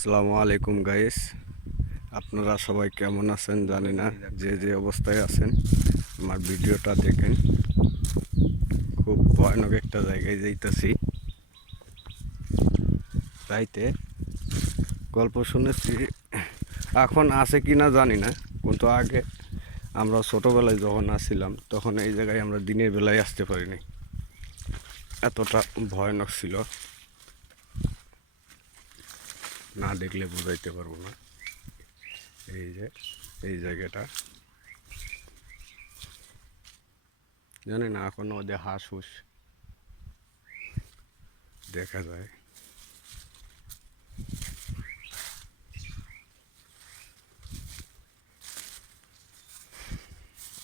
আসসালামু আলাইকুম গাইস আপনারা সবাই কেমন আছেন? জানি না যে যে অবস্থায় আছেন। আমার ভিডিওটা দেখেন। খুব ভয়ানক একটা জায়গায় যাইতেছি। রাইতে গল্প শুনেছি। এখন আছে কি না জানি না। কিন্তু আগে আমরা ছোটোবেলায় যখন আসছিলাম, তখন এই জায়গায় আমরা দিনের বেলায় আসতে পারিনি। এতটা ভয়ানক ছিল। না দেখলে বুঝাইতে পারব না। এই যে, এই জায়গাটা। জানি না, এখন ওদের হাঁস হুস দেখা যায়।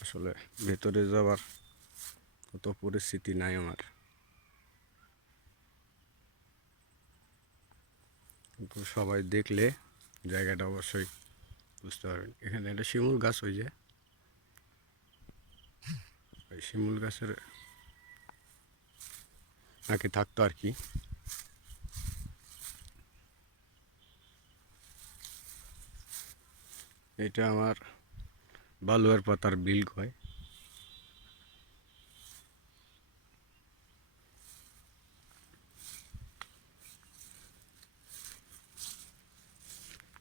আসলে ভেতরে যাওয়ার অত পরিস্থিতি নাই আমার। কিন্তু সবাই দেখলে জায়গাটা অবশ্যই বুঝতে পারবেন। এখানে একটা শিমুল গাছ ওই যে। ওই শিমুল গাছের নাকি থাকতো আর কি। এটা আমার বালুয়ার পাতার বিল কয়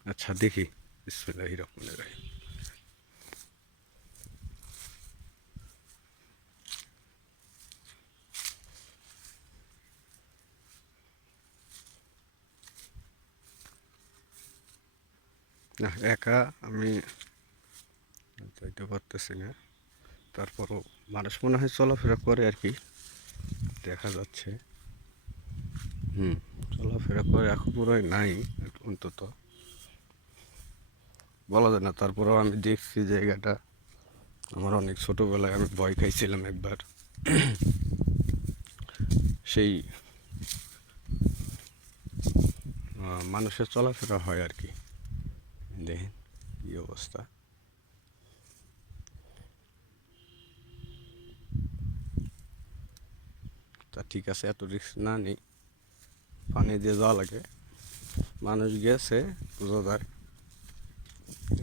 আচ্ছা দেখি। বিসমিল্লাহ রহমান রহিম। না, একা আমি যাইতে পারতেছি না। তারপরও মানুষ মনে হয় চলাফেরা করে আর কি, দেখা যাচ্ছে। হুম, চলাফেরা করে এখন পুরোই নাই অন্তত। বলা যায় না, তারপরেও আমি দেখছি জায়গাটা। আমার অনেক ছোটোবেলায় আমি ভয় খাইছিলাম একবার। সেই মানুষের চলাফেরা হয় আর কি। দেখেন কী অবস্থা। তা ঠিক আছে, এত রিস্ক না নেই। পানি দিয়ে যাওয়া লাগে। মানুষ গেছে বোঝা যায়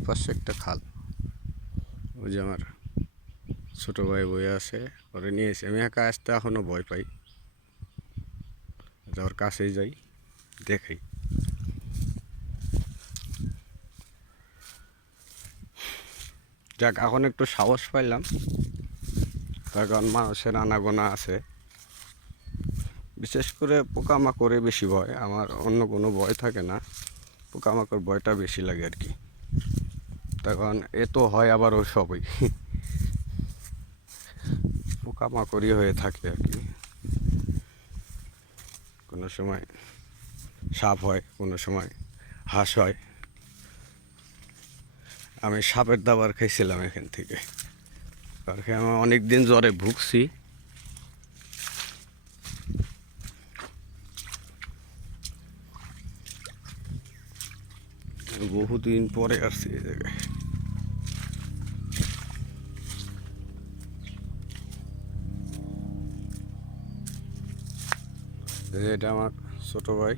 পাশে একটা খাল। ওই যে আমার ছোটো ভাই বই আছে, ওরে নিয়েছি আমি একা আসতে এখনও ভয় পাই। ওর কাছেই যাই, দেখাই। যাক, এখন একটু সাহস পাইলাম। তার কারণ মানুষের আনাগোনা আছে। বিশেষ করে পোকামাকড়ে বেশি ভয়। আমার অন্য কোনো ভয় থাকে না। পোকামাকড় ভয়টা বেশি লাগে আর কি। তখন এ তো হয় আবার ওই সবই। পোকামাকড়ই হয়ে থাকে আর কি। কোনো সময় সাপ হয়, কোনো সময় হাঁস হয়। আমি সাপের দাবার খাইছিলাম এখান থেকে। কারণ আমি অনেক দিন জ্বরে ভুগছি। বহুদিন পরে আসছি এই জায়গায়। এটা আমার ছোট ভাই।